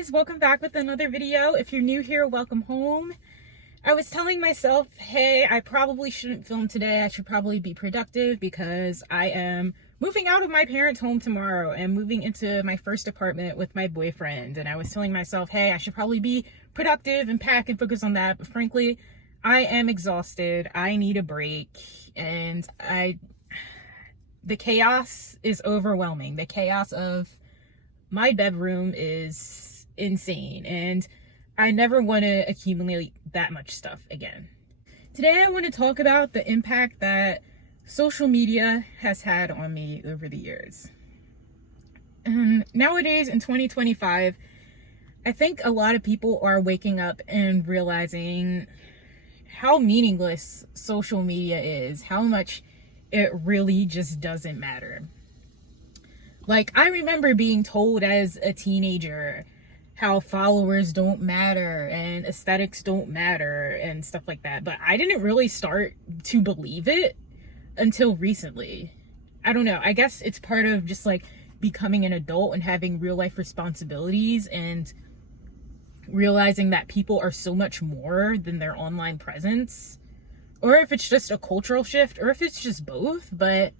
guys, welcome back with another video. If you're new here, welcome home. I was telling myself, hey, I probably shouldn't film today. I should probably be productive because I am moving out of my parents' home tomorrow and moving into my first apartment with my boyfriend. And I was telling myself, hey, I should probably be productive and pack and focus on that. But frankly, I am exhausted. I need a break. And the chaos is overwhelming. The chaos of my bedroom is insane, and I never want to accumulate that much stuff again. Today I want to talk about the impact that social media has had on me over the years. And nowadays in 2025, I think a lot of people are waking up and realizing how meaningless social media is, how much it really just doesn't matter. Like, I remember being told as a teenager how followers don't matter and aesthetics don't matter and stuff like that. But I didn't really start to believe it until recently. I don't know. I guess it's part of just like becoming an adult and having real life responsibilities and realizing that people are so much more than their online presence. Or if it's just a cultural shift, or if it's just both. But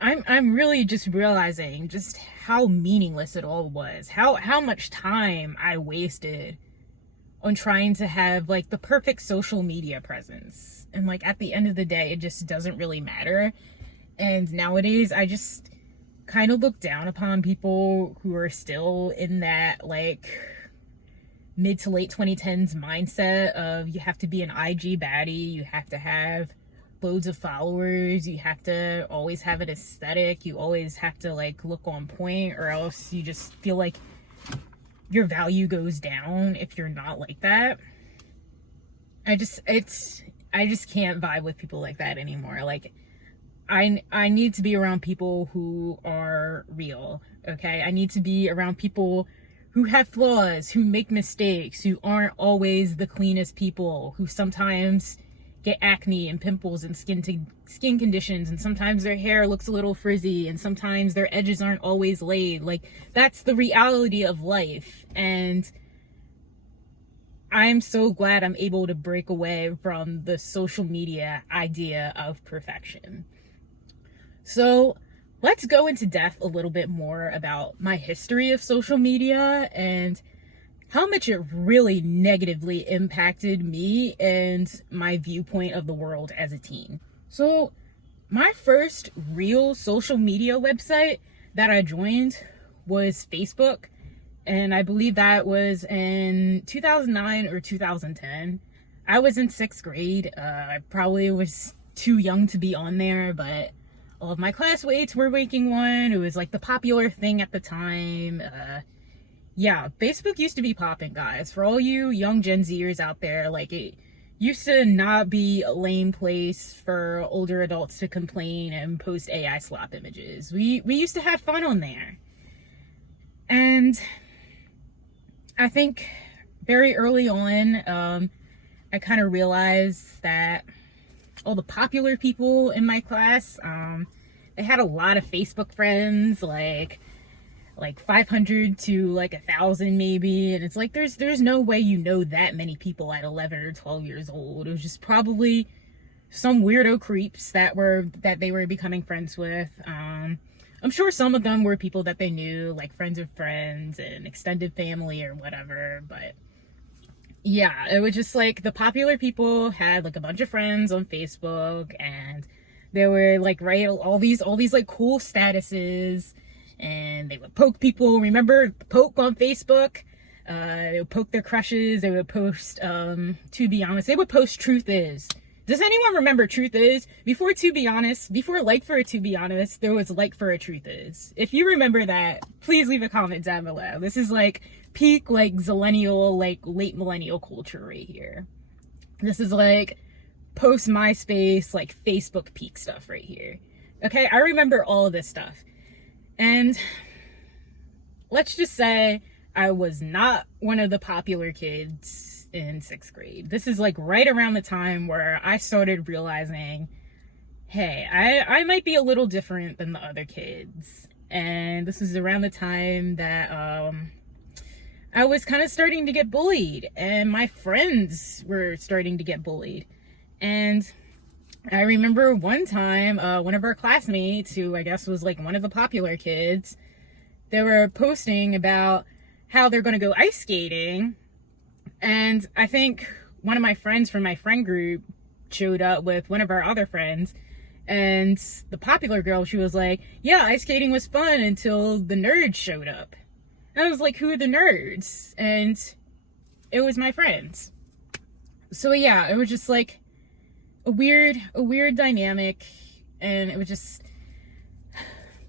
I'm really just realizing just how meaningless it all was. How much time I wasted on trying to have like the perfect social media presence. And like at the end of the day, it just doesn't really matter. And nowadays I just kind of look down upon people who are still in that like mid to late 2010s mindset of you have to be an IG baddie, you have to have loads of followers, you have to always have an aesthetic, you always have to like look on point, or else you just feel like your value goes down if you're not like that. I just can't vibe with people like that anymore. Like I need to be around people who are real, okay? I need to be around people who have flaws, who make mistakes, who aren't always the cleanest people, who sometimes get acne and pimples and skin conditions, and sometimes their hair looks a little frizzy, and sometimes their edges aren't always laid. Like, that's the reality of life. And I'm so glad I'm able to break away from the social media idea of perfection. So let's go into depth a little bit more about my history of social media and how much it really negatively impacted me and my viewpoint of the world as a teen. So my first real social media website that I joined was Facebook, and I believe that was in 2009 or 2010. I was in 6th grade. I probably was too young to be on there, but all of my classmates were making one. It was like the popular thing at the time. Yeah, Facebook used to be popping, guys. For all you young Gen Zers out there, like, it used to not be a lame place for older adults to complain and post AI slop images. We used to have fun on there. And I think very early on, I kind of realized that all the popular people in my class, they had a lot of Facebook friends, like 500 to like 1,000 maybe. And it's like, there's no way you know that many people at 11 or 12 years old. It was just probably some weirdo creeps that they were becoming friends with. I'm sure some of them were people that they knew, like friends of friends and extended family or whatever. But yeah, it was just like the popular people had like a bunch of friends on Facebook, and they were like all these like cool statuses. And they would poke people. Remember poke on Facebook? They would poke their crushes. They would post, to be honest, they would post truth is. Does anyone remember truth is? Before to be honest, before like for a to be honest, there was like for a truth is. If you remember that, please leave a comment down below. This is like peak like zillennial, like late millennial culture right here. This is like post MySpace, like Facebook peak stuff right here. Okay, I remember all of this stuff. And let's just say I was not one of the popular kids in 6th grade. This is like right around the time where I started realizing, hey, I might be a little different than the other kids. And this is around the time that I was kind of starting to get bullied, and my friends were starting to get bullied. And I remember one time, one of our classmates, who I guess was like one of the popular kids, they were posting about how they're going to go ice skating. And I think one of my friends from my friend group showed up with one of our other friends. And the popular girl, she was like, yeah, ice skating was fun until the nerds showed up. And I was like, who are the nerds? And it was my friends. So yeah, it was just like a weird dynamic. And it was just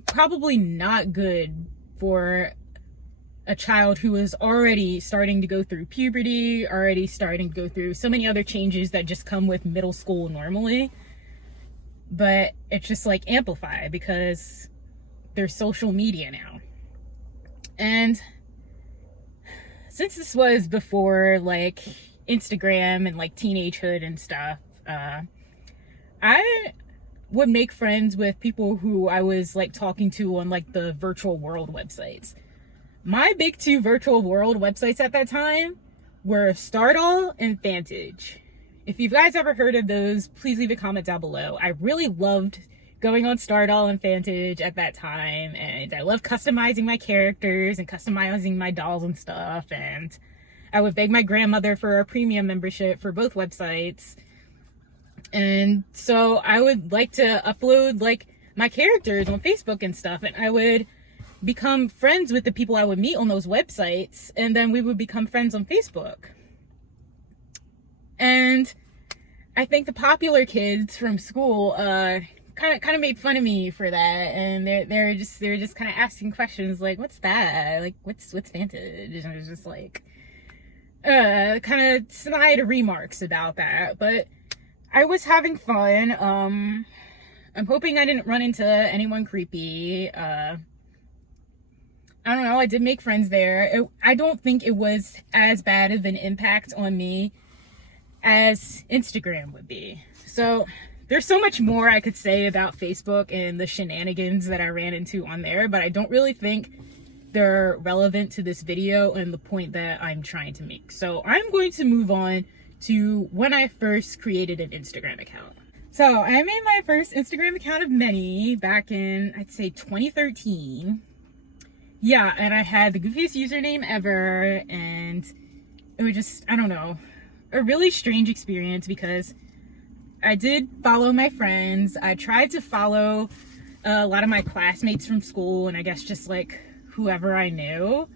probably not good for a child who was already starting to go through puberty, already starting to go through so many other changes that just come with middle school normally. But it's just like amplified because there's social media now. And since this was before like Instagram and like teenagehood and stuff, I would make friends with people who I was like talking to on like the virtual world websites. My big two virtual world websites at that time were Stardoll and Fantage. If you guys ever heard of those, please leave a comment down below. I really loved going on Stardoll and Fantage at that time, and I loved customizing my characters and customizing my dolls and stuff, and I would beg my grandmother for a premium membership for both websites. And so I would like to upload like my characters on Facebook and stuff, and I would become friends with the people I would meet on those websites, and then we would become friends on Facebook. And I think the popular kids from school kind of made fun of me for that, and they were just kind of asking questions like, "What's that? Like, what's Fantage?" And it was just like kind of snide remarks about that. But I was having fun. I'm hoping I didn't run into anyone creepy. I don't know. I did make friends there. I don't think it was as bad of an impact on me as Instagram would be. So there's so much more I could say about Facebook and the shenanigans that I ran into on there, but I don't really think they're relevant to this video and the point that I'm trying to make. So I'm going to move on to when I first created an Instagram account. So I made my first Instagram account of many back in, I'd say 2013. Yeah, and I had the goofiest username ever, and it was just, I don't know, a really strange experience because I did follow my friends. I tried to follow a lot of my classmates from school, and I guess just like whoever I knew,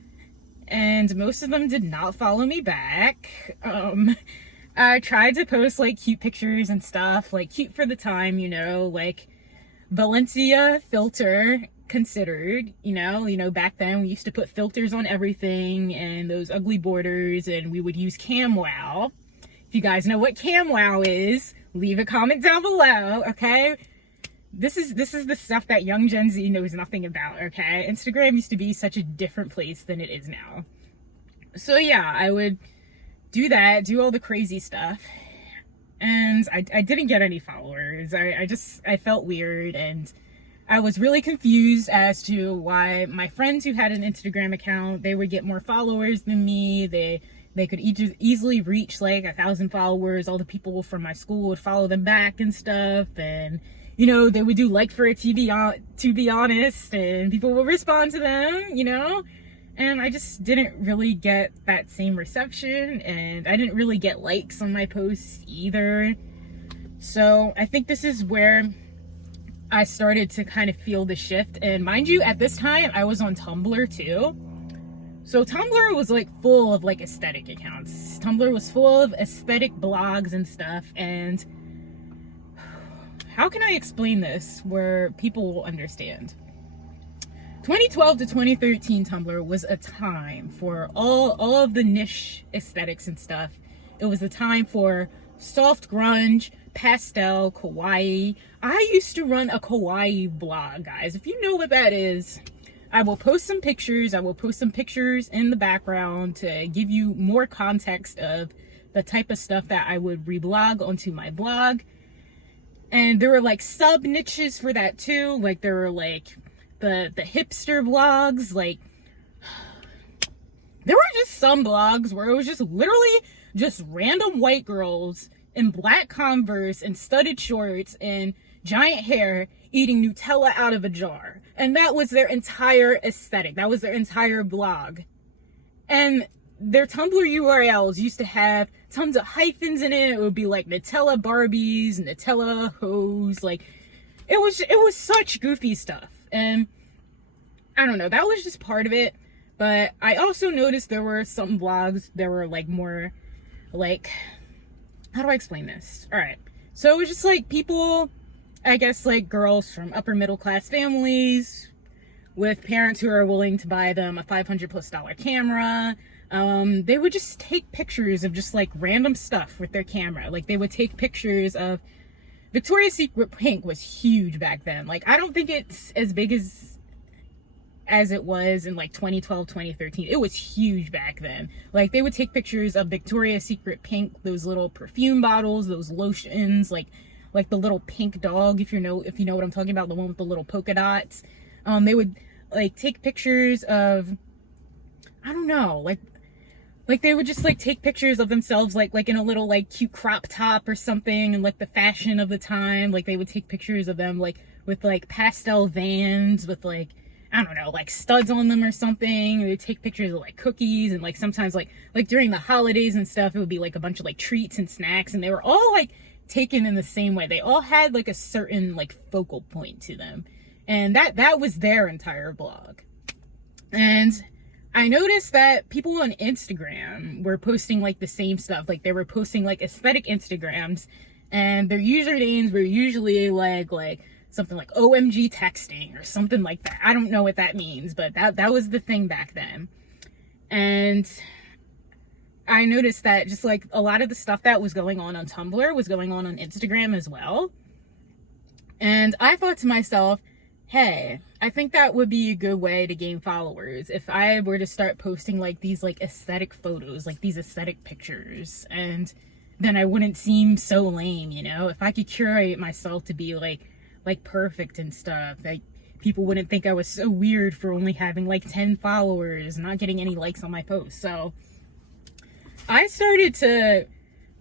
and most of them did not follow me back. I tried to post like cute pictures and stuff, like cute for the time, you know, like Valencia filter considered, you know, back then we used to put filters on everything and those ugly borders, and we would use CamWow. If you guys know what CamWow is, leave a comment down below, okay? This is the stuff that young Gen Z knows nothing about, okay? Instagram used to be such a different place than it is now. So yeah, I would do that, do all the crazy stuff, and I didn't get any followers. I felt weird, and I was really confused as to why my friends who had an Instagram account, they would get more followers than me. They could easily reach like 1,000 followers. All the people from my school would follow them back and stuff, and you know, they would do like for it to be honest, and people would respond to them, you know. And I just didn't really get that same reception, and I didn't really get likes on my posts either. So I think this is where I started to kind of feel the shift. And mind you, at this time I was on Tumblr too. So Tumblr was like full of like aesthetic accounts. Tumblr was full of aesthetic blogs and stuff. And how can I explain this where people will understand? 2012 to 2013 Tumblr was a time for all of the niche aesthetics and stuff. It was a time for soft grunge, pastel, kawaii. I used to run a kawaii blog, guys. If you know what that is, I will post some pictures. I will post some pictures in the background to give you more context of the type of stuff that I would reblog onto my blog. And there were like sub niches for that too. Like there were like the hipster blogs, like there were just some blogs where it was just literally just random white girls in black Converse and studded shorts and giant hair eating Nutella out of a jar. And that was their entire aesthetic. That was their entire blog. And their Tumblr URLs used to have tons of hyphens in it. It would be like Nutella Barbies, Nutella hoes. Like, it was such goofy stuff. And I don't know, that was just part of it. But I also noticed there were some blogs that were like more like, how do I explain this? All right. So it was just like people, I guess like girls from upper middle class families with parents who are willing to buy them a $500+ camera. They would just take pictures of just like random stuff with their camera. Like they would take pictures of Victoria's Secret Pink was huge back then. Like, I don't think it's as big as it was in like 2012, 2013. It was huge back then. Like, they would take pictures of Victoria's Secret Pink, those little perfume bottles, those lotions, like the little pink dog, if you know what I'm talking about, the one with the little polka dots. They would like take pictures of, I don't know, like they would just like take pictures of themselves like in a little like cute crop top or something, and like the fashion of the time. Like they would take pictures of them like with like pastel Vans with like, I don't know, like studs on them or something. They would take pictures of like cookies, and like sometimes like during the holidays and stuff, it would be like a bunch of like treats and snacks, and they were all like taken in the same way. They all had like a certain like focal point to them, and that was their entire blog. And I noticed that people on Instagram were posting like the same stuff. Like they were posting like aesthetic Instagrams, and their usernames were usually like something like OMG texting or something like that. I don't know what that means, but that was the thing back then. And I noticed that just like a lot of the stuff that was going on Tumblr was going on Instagram as well. And I thought to myself, hey, I think that would be a good way to gain followers if I were to start posting like these like aesthetic photos, like these aesthetic pictures, and then I wouldn't seem so lame, you know? If I could curate myself to be like perfect and stuff, like people wouldn't think I was so weird for only having like 10 followers, not getting any likes on my posts. So I started to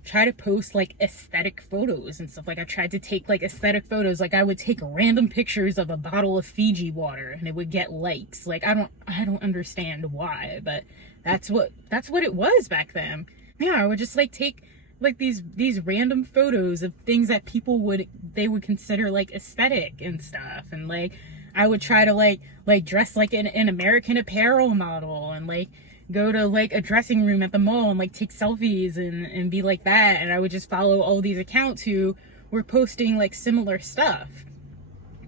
try to post like aesthetic photos and stuff. Like I tried to take like aesthetic photos. Like I would take random pictures of a bottle of Fiji water and it would get likes. Like I don't understand why, but that's what it was back then. Yeah, I would just like take like these random photos of things that people would consider like aesthetic and stuff. And like I would try to like dress like an American Apparel model, and like go to like a dressing room at the mall and like take selfies and be like that. And I would just follow all these accounts who were posting like similar stuff,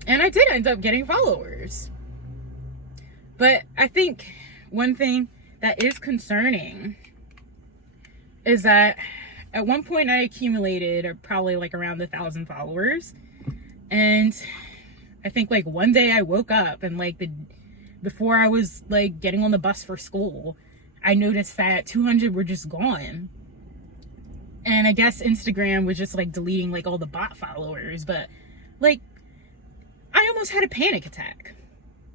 and I did end up getting followers. But I think one thing that is concerning is that at one point I accumulated probably like around 1,000 followers, and I think like one day I woke up and like before I was like getting on the bus for school, I noticed that 200 were just gone. And I guess Instagram was just like deleting like all the bot followers, but like I almost had a panic attack.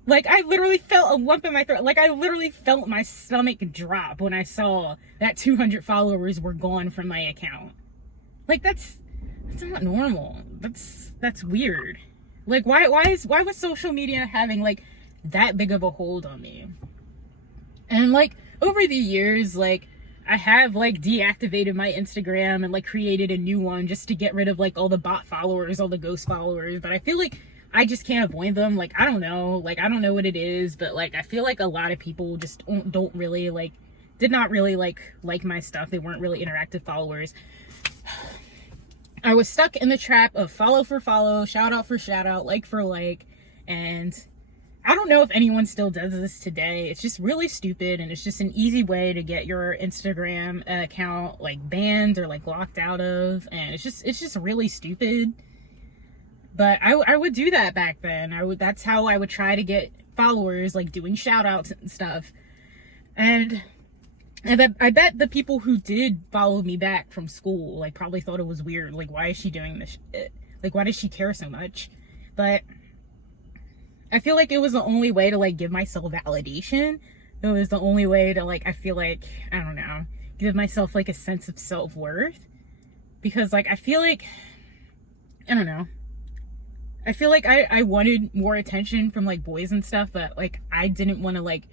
Like I literally felt a lump in my throat. Like I literally felt my stomach drop when I saw that 200 followers were gone from my account. Like that's not normal. That's weird. Like why was social media having like that big of a hold on me? And like over the years, like I have like deactivated my Instagram and like created a new one just to get rid of like all the bot followers, all the ghost followers. But I feel like I just can't avoid them. Like I don't know what it is, but like I feel like a lot of people just don't really like, did not really like my stuff. They weren't really interactive followers. I was stuck in the trap of follow for follow, shout out for shout out, like for like, and I don't know if anyone still does this today. It's just really stupid, and it's just an easy way to get your Instagram account like banned or like locked out of, and it's just really stupid. But I would do that back then. That's how I would try to get followers, like doing shout outs and stuff. And I bet the people who did follow me back from school like probably thought it was weird. Like, why is she doing this? Like, why does she care so much? But I feel like it was the only way to like give myself validation It was the only way to, like, I feel like, I don't know, give myself like a sense of self-worth. Because like I feel like, I don't know, I feel like I wanted more attention from like boys and stuff, but like I didn't want to like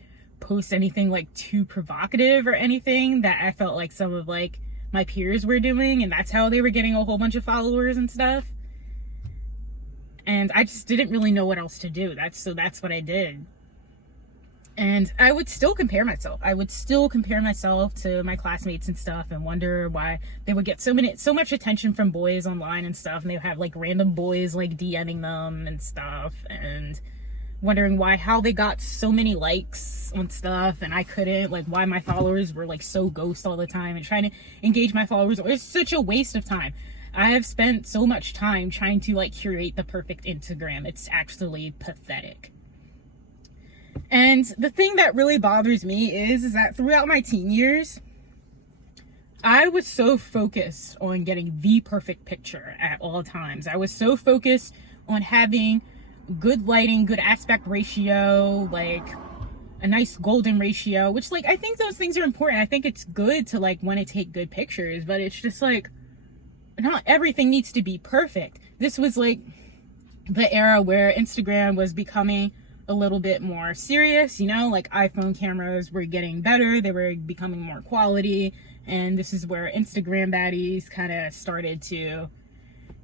post anything like too provocative or anything that I felt like some of like my peers were doing, and that's how they were getting a whole bunch of followers and stuff. And I just didn't really know what else to do. That's what I did. And I would still compare myself. I would still compare myself to my classmates and stuff, and wonder why they would get so much attention from boys online and stuff, and they would have like random boys like DMing them and stuff, and wondering how they got so many likes on stuff and I couldn't, like why my followers were like so ghost all the time, and trying to engage my followers. It's such a waste of time. I have spent so much time trying to like curate the perfect Instagram. It's actually pathetic. And the thing that really bothers me is that throughout my teen years, I was so focused on getting the perfect picture at all times. I was so focused on having good lighting, good aspect ratio, like a nice golden ratio, which like I think those things are important. I think it's good to like want to take good pictures, but it's just like not everything needs to be perfect. This was like the era where Instagram was becoming a little bit more serious, you know, like iPhone cameras were getting better, they were becoming more quality, and this is where Instagram baddies kind of started to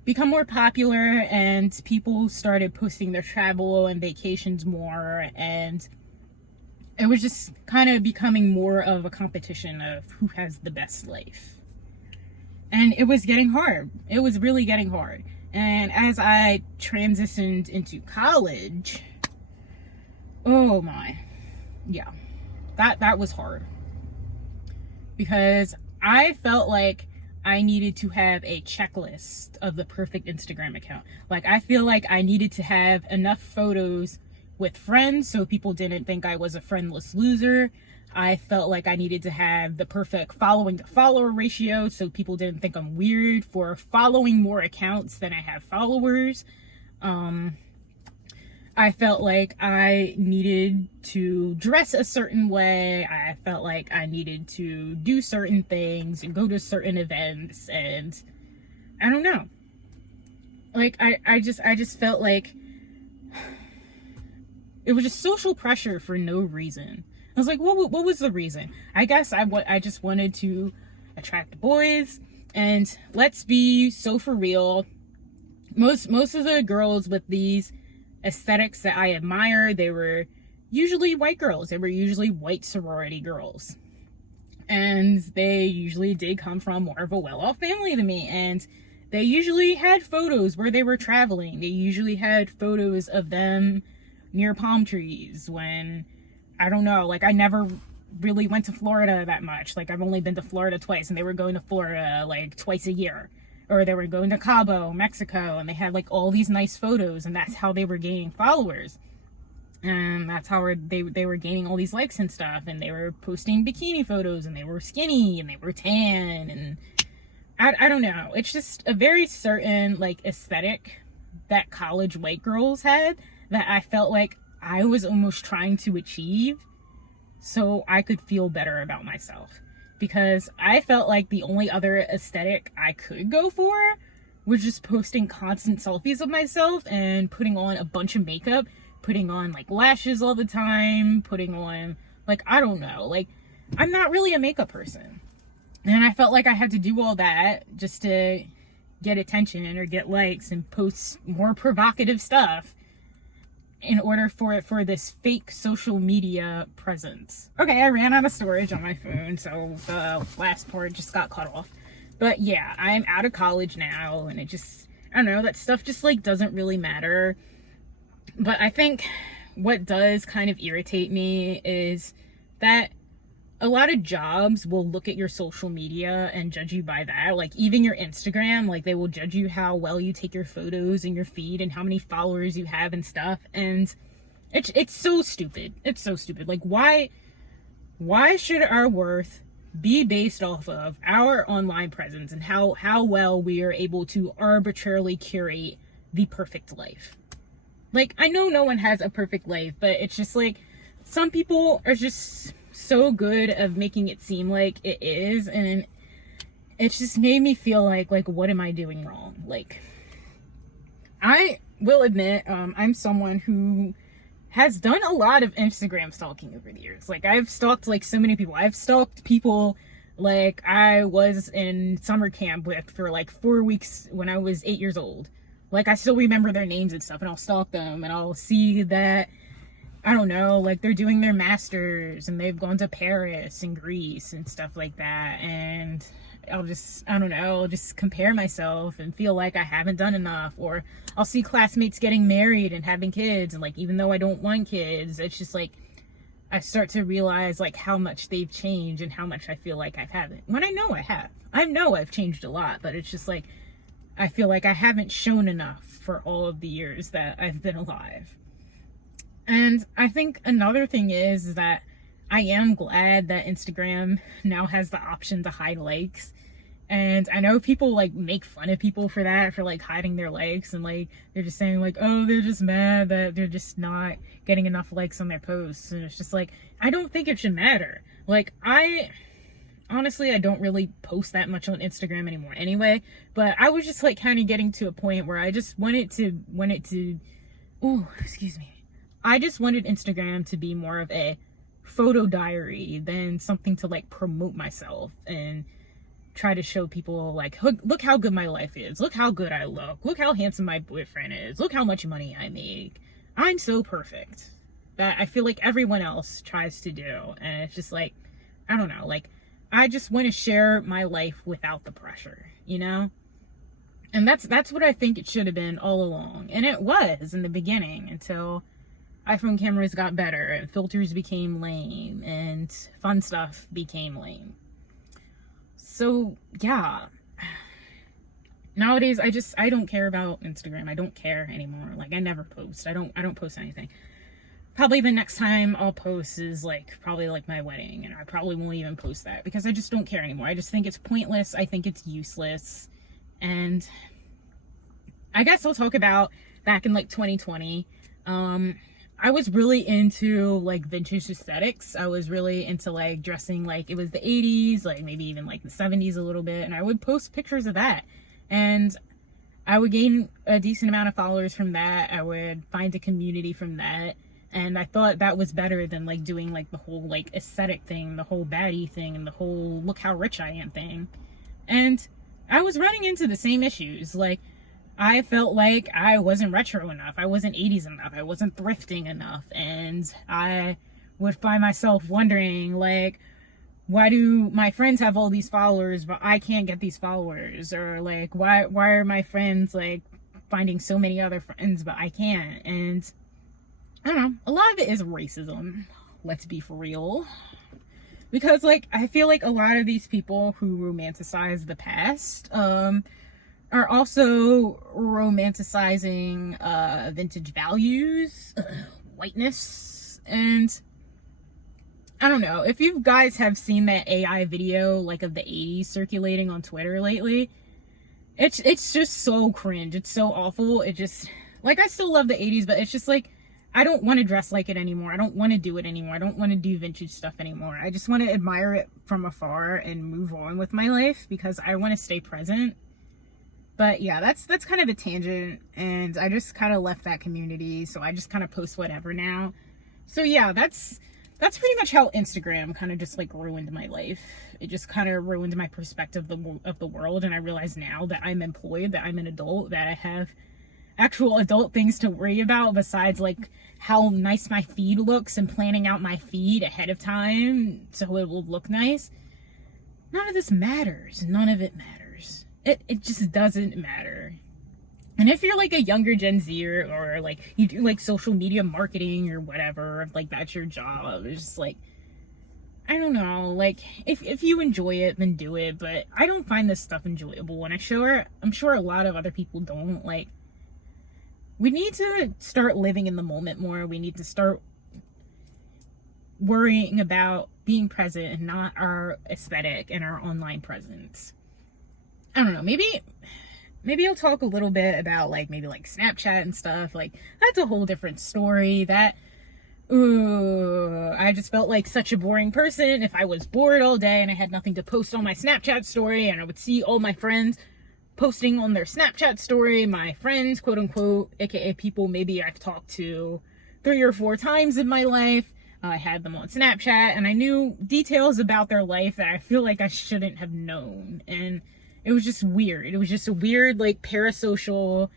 become more popular, and people started posting their travel and vacations more, and it was just kind of becoming more of a competition of who has the best life. And it was getting hard. It was really getting hard. And as I transitioned into college, oh my, yeah, that was hard, because I felt like I needed to have a checklist of the perfect Instagram account. Like I feel like I needed to have enough photos with friends so people didn't think I was a friendless loser. I felt like I needed to have the perfect following to follower ratio so people didn't think I'm weird for following more accounts than I have followers. I felt like I needed to dress a certain way. I felt like I needed to do certain things and go to certain events, and I don't know. Like I just felt like it was just social pressure for no reason. I was like, what was the reason? I guess I just wanted to attract boys, and let's be so for real. Most of the girls with these aesthetics that I admire, they were usually white girls. They were usually white sorority girls. And they usually did come from more of a well-off family than me. And they usually had photos where they were traveling. They usually had photos of them near palm trees when, I don't know, like I never really went to Florida that much. Like I've only been to Florida twice, and they were going to Florida like twice a year. Or they were going to Cabo, Mexico, and they had like all these nice photos, and that's how they were gaining followers. And that's how they were gaining all these likes and stuff, and they were posting bikini photos, and they were skinny, and they were tan, and I don't know. It's just a very certain like aesthetic that college white girls had that I felt like I was almost trying to achieve so I could feel better about myself. Because I felt like the only other aesthetic I could go for was just posting constant selfies of myself and putting on a bunch of makeup, putting on like lashes all the time, putting on like, I don't know, like I'm not really a makeup person. And I felt like I had to do all that just to get attention or get likes and post more provocative stuff in order for this fake social media presence. Okay, I ran out of storage on my phone, so the last part just got cut off. But yeah, I'm out of college now, and it just, I don't know, that stuff just like doesn't really matter. But I think what does kind of irritate me is that a lot of jobs will look at your social media and judge you by that. Like even your Instagram, like they will judge you how well you take your photos and your feed and how many followers you have and stuff. And it's so stupid. It's so stupid. Like why should our worth be based off of our online presence and how well we are able to arbitrarily curate the perfect life? Like I know no one has a perfect life, but it's just like some people are just so good of making it seem like it is, and it's just made me feel like what am I doing wrong? Like, I will admit, I'm someone who has done a lot of Instagram stalking over the years. Like, I've stalked so many people. I've stalked people like I was in summer camp with for 4 weeks when I was 8 years old. Like, I still remember their names and stuff, and I'll stalk them, and I'll see that, I don't know, they're doing their masters and they've gone to Paris and Greece and stuff like that. And I'll just, I don't know, just compare myself and feel like I haven't done enough. Or I'll see classmates getting married and having kids, and even though I don't want kids, it's just I start to realize how much they've changed and how much I feel like I haven't. When I know I have. I know I've changed a lot, but it's just I feel like I haven't shown enough for all of the years that I've been alive. And I think another thing is that I am glad that Instagram now has the option to hide likes. And I know people make fun of people for that, for hiding their likes, and they're just saying oh, they're just mad that they're just not getting enough likes on their posts. And it's just I don't think it should matter. I honestly, I don't really post that much on Instagram anymore anyway, but I was just kind of getting to a point where I just wanted to oh, excuse me. I just wanted Instagram to be more of a photo diary than something to promote myself and try to show people look how good my life is, look how good I look how handsome my boyfriend is, look how much money I make. I'm so perfect. That I feel like everyone else tries to do, and it's just I don't know, I just want to share my life without the pressure, you know? And that's what I think it should have been all along. And it was in the beginning, until iPhone cameras got better and filters became lame and fun stuff became lame. So yeah, nowadays I don't care about Instagram. I don't care anymore. I never post. I don't post anything. Probably the next time I'll post is probably my wedding, and I probably won't even post that because I just don't care anymore. I just think it's pointless. I think it's useless. And I guess I'll talk about back in 2020. I was really into vintage aesthetics. I was really into dressing it was the 80s, maybe even the 70s a little bit, and I would post pictures of that, and I would gain a decent amount of followers from that. I would find a community from that, and I thought that was better than doing the whole aesthetic thing, the whole baddie thing, and the whole look how rich I am thing. And I was running into the same issues. I felt like I wasn't retro enough. I wasn't 80s enough. I wasn't thrifting enough. And I would find myself wondering, why do my friends have all these followers, but I can't get these followers? Or, why are my friends, finding so many other friends, but I can't? And I don't know. A lot of it is racism. Let's be for real. Because, I feel like a lot of these people who romanticize the past, are also romanticizing vintage values, whiteness, and I don't know if you guys have seen that AI video of the 80s circulating on Twitter lately. It's just so cringe. It's so awful. It just I still love the 80s, but it's just I don't want to dress like it anymore. I don't want to do it anymore. I don't want to do vintage stuff anymore. I just want to admire it from afar and move on with my life because I want to stay present. But yeah, that's kind of a tangent, and I just kind of left that community, so I just kind of post whatever now. So yeah, that's pretty much how Instagram kind of just ruined my life. It just kind of ruined my perspective of the world, and I realize now that I'm employed, that I'm an adult, that I have actual adult things to worry about besides how nice my feed looks and planning out my feed ahead of time so it will look nice. None of this matters. None of it matters. It just doesn't matter. And if you're a younger Gen Zer, or you do social media marketing or whatever, that's your job, it's just I don't know, if you enjoy it, then do it. But I don't find this stuff enjoyable, and I'm sure a lot of other people don't. We need to start living in the moment more. We need to start worrying about being present and not our aesthetic and our online presence. I don't know, maybe I'll talk a little bit about maybe Snapchat and stuff. That's a whole different story. That Ooh, I just felt like such a boring person if I was bored all day and I had nothing to post on my Snapchat story, and I would see all my friends posting on their Snapchat story, my friends, quote unquote, aka people maybe I've talked to 3 or 4 times in my life. I had them on Snapchat and I knew details about their life that I feel like I shouldn't have known. And it was just weird. It was just a weird, like, parasocial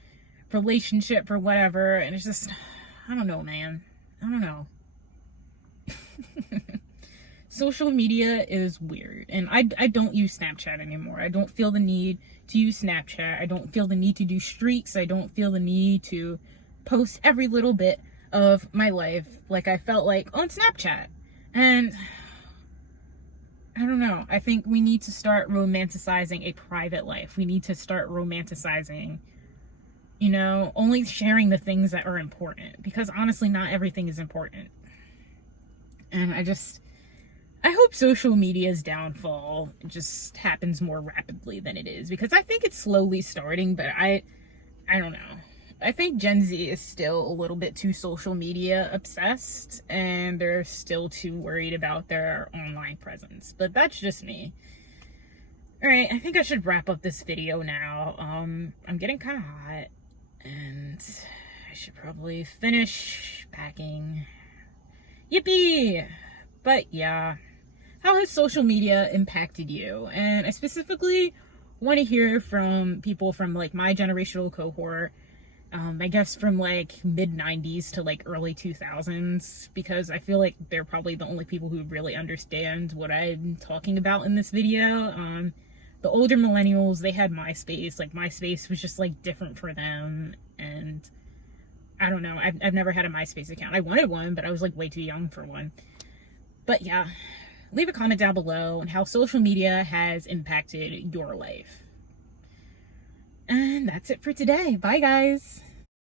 relationship or whatever. And it's just, I don't know, man. I don't know. Social media is weird. And I don't use Snapchat anymore. I don't feel the need to use Snapchat. I don't feel the need to do streaks. I don't feel the need to post every little bit of my life like I felt like on Snapchat. And I don't know. I think we need to start romanticizing a private life. We need to start romanticizing, you know, only sharing the things that are important, because honestly, not everything is important. And I hope social media's downfall just happens more rapidly than it is, because I think it's slowly starting, but I don't know. I think Gen Z is still a little bit too social media obsessed, and they're still too worried about their online presence. But that's just me. Alright, I think I should wrap up this video now. I'm getting kind of hot, and I should probably finish packing. Yippee! But yeah, how has social media impacted you? And I specifically want to hear from people from, like, my generational cohort. I guess from, like, mid-90s to, like, early 2000s, because I feel like they're probably the only people who really understand what I'm talking about in this video. The older millennials, they had MySpace. Like, MySpace was just, like, different for them, and I don't know. I've never had a MySpace account. I wanted one, but I was, like, way too young for one. But yeah, leave a comment down below on how social media has impacted your life. And that's it for today. Bye, guys.